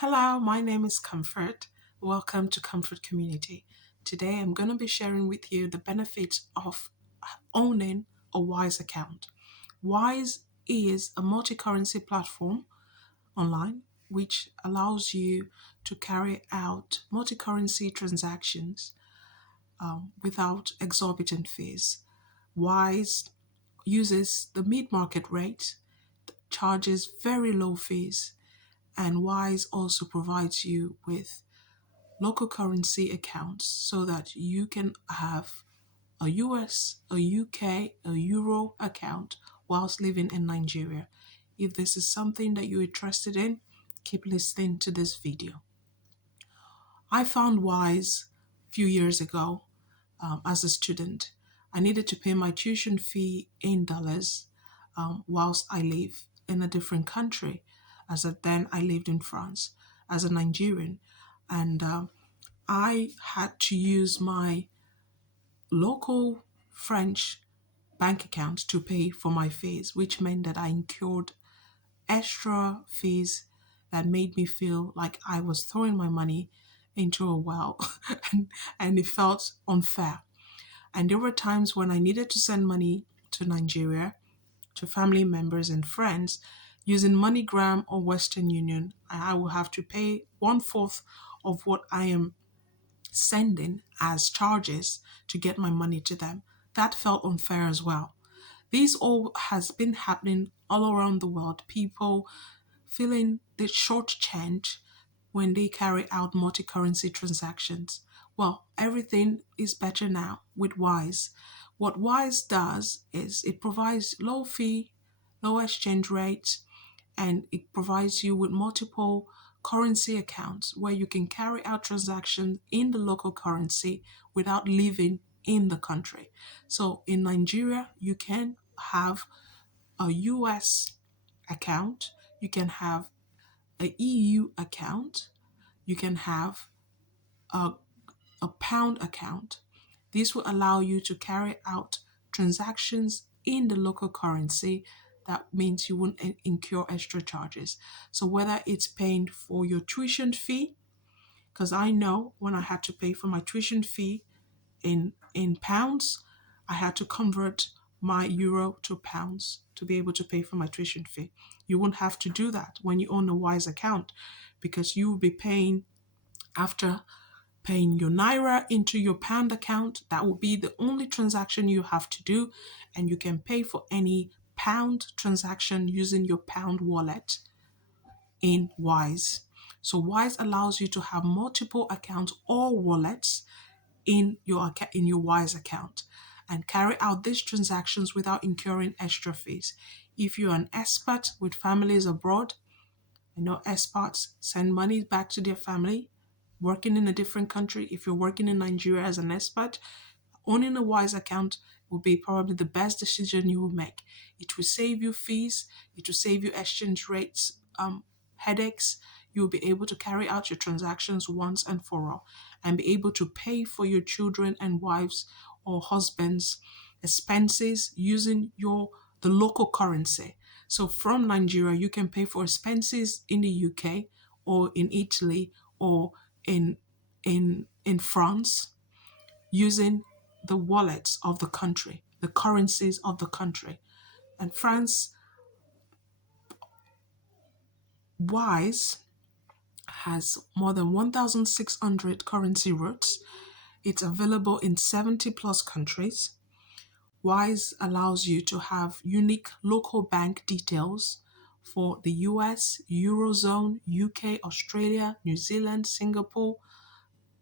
Hello, my name is Comfort. Welcome to Comfort Community. Today I'm going to be sharing with you the benefits of owning a Wise account. Wise is a multi currency platform online which allows you to carry out multi currency transactions without exorbitant fees. Wise uses the mid market rate, charges very low fees, and Wise also provides you with local currency accounts so that you can have a US, a UK, a Euro account whilst living in Nigeria. If this is something that you're interested in, keep listening to this video. I found Wise a few years ago as a student. I needed to pay my tuition fee in dollars whilst I live in a different country. Then I lived in France as a Nigerian, and I had to use my local French bank account to pay for my fees, which meant that I incurred extra fees that made me feel like I was throwing my money into a well and, and it felt unfair. And there were times when I needed to send money to Nigeria to family members and friends using MoneyGram or Western Union. I will have to pay one fourth of what I am sending as charges to get my money to them. That felt unfair as well. These all has been happening all around the world. People feeling the short change when they carry out multi-currency transactions. Well, everything is better now with Wise. What Wise does is it provides low fee, low exchange rates, and it provides you with multiple currency accounts where you can carry out transactions in the local currency without living in the country. So in Nigeria, you can have a US account, you can have a EU account, you can have a, a pound account. This will allow you to carry out transactions in the local currency. That means you won't incur extra charges. So whether it's paying for your tuition fee, because I know when I had to pay for my tuition fee in pounds, I had to convert my euro to pounds to be able to pay for my tuition fee. You won't have to do that when you own a Wise account because you will be paying after paying your naira into your pound account. That will be the only transaction you have to do, and you can pay for any pound transaction using your pound wallet in Wise. So Wise allows you to have multiple accounts or wallets in your Wise account and carry out these transactions without incurring extra fees. If you're an expat with families abroad, I know expats send money back to their family working in a different country. If you're working in Nigeria as an expat, owning a Wise account will be probably the best decision you will make. It will save you fees, it will save you exchange rates, headaches. You will be able to carry out your transactions once and for all and be able to pay for your children and wives or husbands' expenses using the local currency. So from Nigeria, you can pay for expenses in the UK or in Italy or in France using the wallets of the country, the currencies of the country. And France Wise has more than 1,600 currency routes. It's available in 70 plus countries. Wise allows you to have unique local bank details for the US, Eurozone, UK, Australia, New Zealand, Singapore,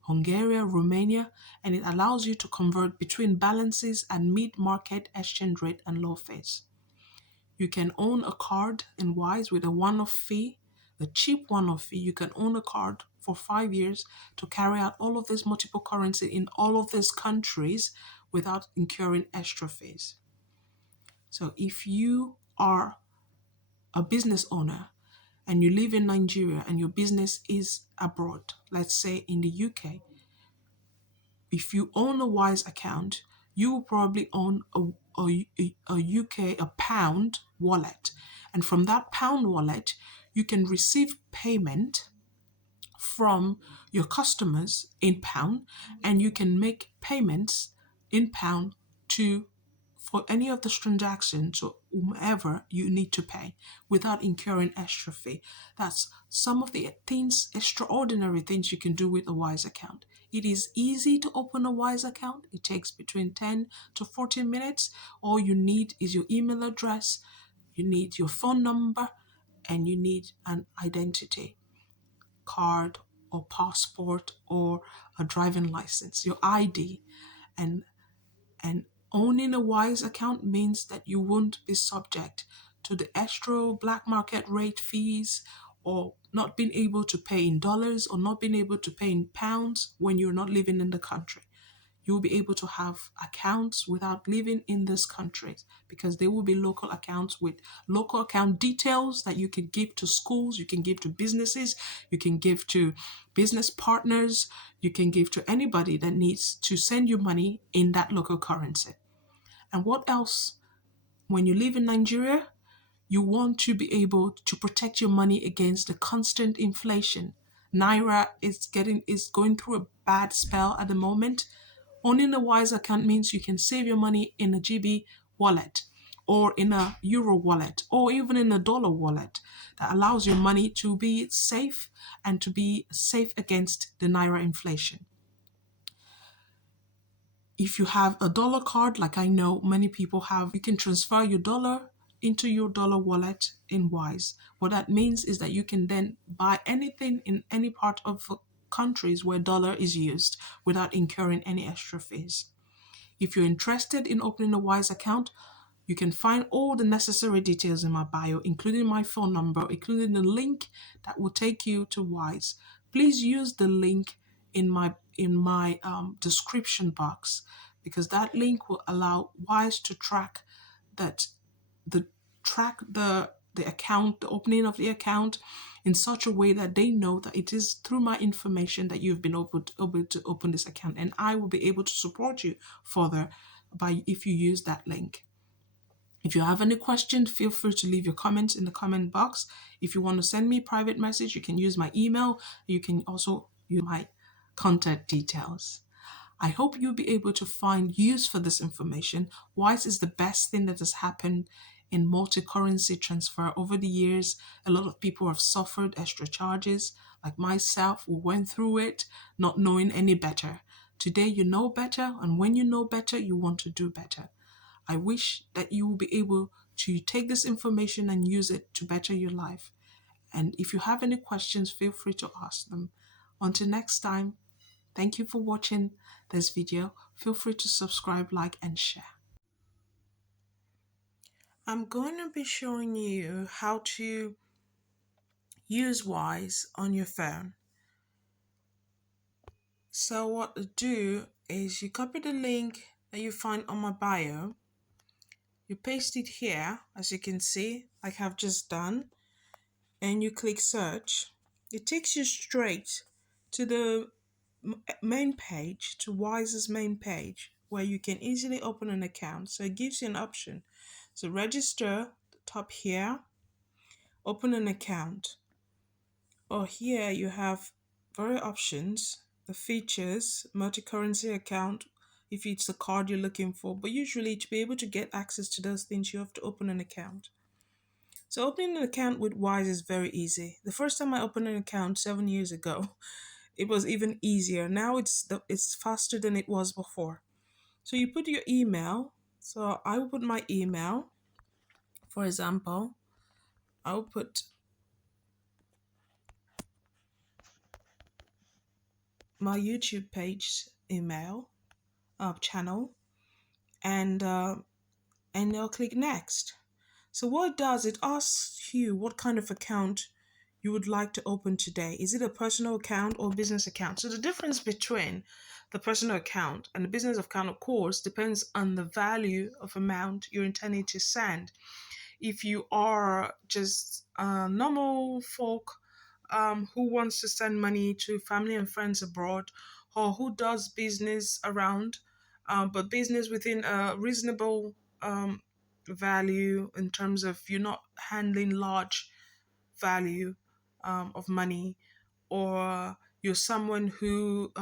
Hungary, Romania, and it allows you to convert between balances and mid-market exchange rate and low fees. You can own a card in Wise with a one-off fee, a cheap one-off fee. You can own a card for 5 years to carry out all of this multiple currency in all of these countries without incurring extra fees. So if you are a business owner and you live in Nigeria and your business is abroad, let's say in the UK, if you own a Wise account, you will probably own a UK, a pound wallet. And from that pound wallet, you can receive payment from your customers in pound, and you can make payments in pound to for any of the transactions or whomever you need to pay without incurring extra fee. That's some of the things, extraordinary things you can do with a Wise account. It is easy to open a Wise account. It takes between 10 to 14 minutes. All you need is your email address, you need your phone number, and you need an identity card or passport or a driving license, your ID. And and owning a Wise account means that you won't be subject to the extra black market rate fees, or not being able to pay in dollars or not being able to pay in pounds when you're not living in the country. You'll be able to have accounts without living in this country, because they will be local accounts with local account details that you can give to schools, you can give to businesses, you can give to business partners, you can give to anybody that needs to send you money in that local currency. And what else? When you live in Nigeria, you want to be able to protect your money against the constant inflation. Naira is going through a bad spell at the moment. Owning a Wise account means you can save your money in a GB wallet, or in a euro wallet, or even in a dollar wallet. That allows your money to be safe and to be safe against the Naira inflation. If you have a dollar card, like I know many people have, you can transfer your dollar into your dollar wallet in Wise. What that means is that you can then buy anything in any part of countries where dollar is used without incurring any extra fees. If you're interested in opening a Wise account, you can find all the necessary details in my bio, including my phone number, including the link that will take you to Wise. Please use the link in my description box, because that link will allow Wise to that the track the account, the opening of the account, in such a way that they know that it is through my information that you've been able to open this account, and I will be able to support you further by if you use that link. If you have any questions, feel free to leave your comments in the comment box. If you want to send me a private message, you can use my email. You can also use my contact details. I hope you'll be able to find use for this information. Wise is the best thing that has happened in multi-currency transfer over the years. A lot of people have suffered extra charges, like myself, who went through it not knowing any better. Today you know better, and when you know better, you want to do better. I wish that you will be able to take this information and use it to better your life. And if you have any questions, feel free to ask them. Until next time, thank you for watching this video. Feel free to subscribe, like, and share. I'm going to be showing you how to use Wise on your phone. So what to do is you copy the link that you find on my bio, you paste it here, as you can see, like I've just done, and you click search. It takes you straight to the main page, to Wise's main page, where you can easily open an account. So it gives you an option. So register, top here, open an account. Or here you have various options, the features, multi-currency account, if it's the card you're looking for. But usually to be able to get access to those things, you have to open an account. So opening an account with Wise is very easy. The first time I opened an account 7 years ago, it was even easier. Now it's faster than it was before. So you put your email. So I will put my email. For example, I'll put my YouTube page email channel, and I'll click next. So what it does, it asks you what kind of account you would like to open today. Is it a personal account or business account? So the difference between the personal account and the business account, of course, depends on the value of amount you're intending to send. If you are just normal folk who wants to send money to family and friends abroad, or who does business around, but business within a reasonable value, in terms of you're not handling large value of money, or you're someone who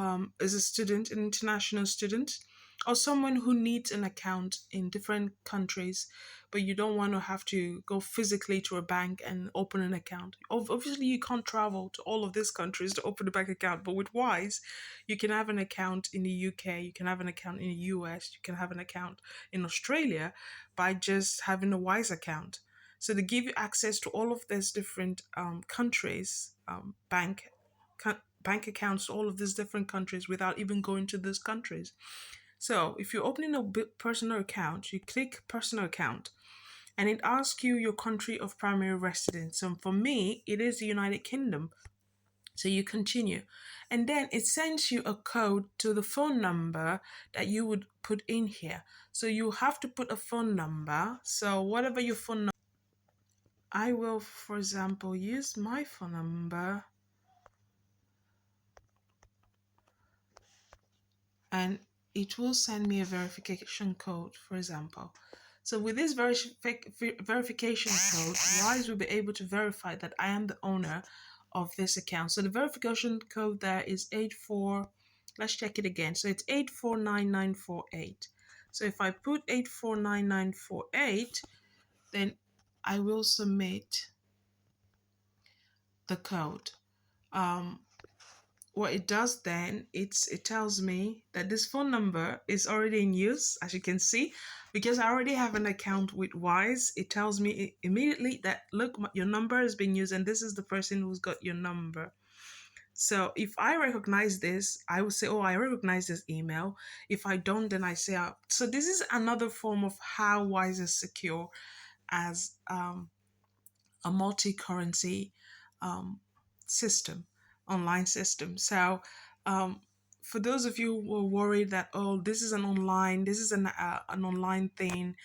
is a student, an international student, or someone who needs an account in different countries, but you don't want to have to go physically to a bank and open an account. Obviously, you can't travel to all of these countries to open a bank account, but with Wise, you can have an account in the UK, you can have an account in the US, you can have an account in Australia by just having a Wise account. So they give you access to all of these different countries, bank accounts, all of these different countries without even going to those countries. So if you're opening a personal account, you click personal account and it asks you your country of primary residence. So for me, it is the United Kingdom. So you continue. And then it sends you a code to the phone number that you would put in here. So you have to put a phone number. So whatever your phone number, I will, for example, use my phone number, and it will send me a verification code, for example. So with this verification code, Wise will be able to verify that I am the owner of this account. So the verification code there is 84, let's check it again. So it's 849948. So if I put 849948, then I will submit the code. Um, what it does then, it tells me that this phone number is already in use, as you can see, because I already have an account with Wise. It tells me immediately that, look, your number has been used and this is the person who's got your number. So if I recognize this, I will say, oh, I recognize this email. If I don't, then I say, so this is another form of how Wise is secure as a multi-currency um, system, online system. So for those of you who are worried that, oh, this is an online thing,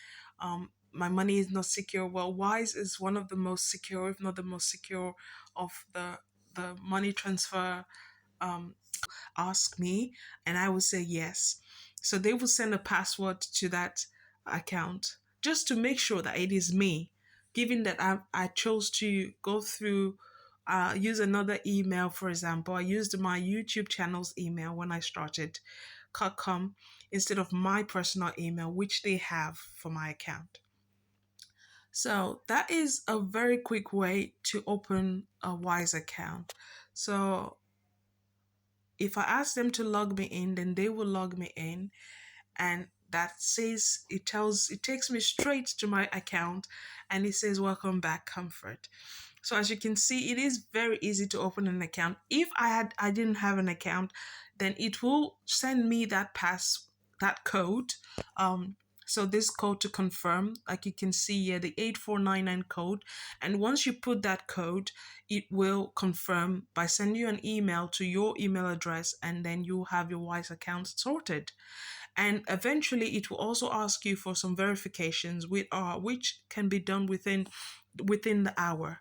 my money is not secure. Well, Wise is one of the most secure, if not the most secure, of the money transfer ask me, and I will say yes. So they will send a password to that account just to make sure that it is me, given that I chose to go through, use another email, for example. I used my YouTube channel's email when I started .com instead of my personal email, which they have for my account. So that is a very quick way to open a Wise account. So if I ask them to log me in, then they will log me in, and that says, it takes me straight to my account, and it says welcome back, Comfort. So as you can see, it is very easy to open an account. If I didn't have an account, then it will send me that code. So this code to confirm, like you can see here, the 8499 code. And once you put that code, it will confirm by sending you an email to your email address, and then you have your Wise account sorted. And eventually it will also ask you for some verifications which can be done within the hour.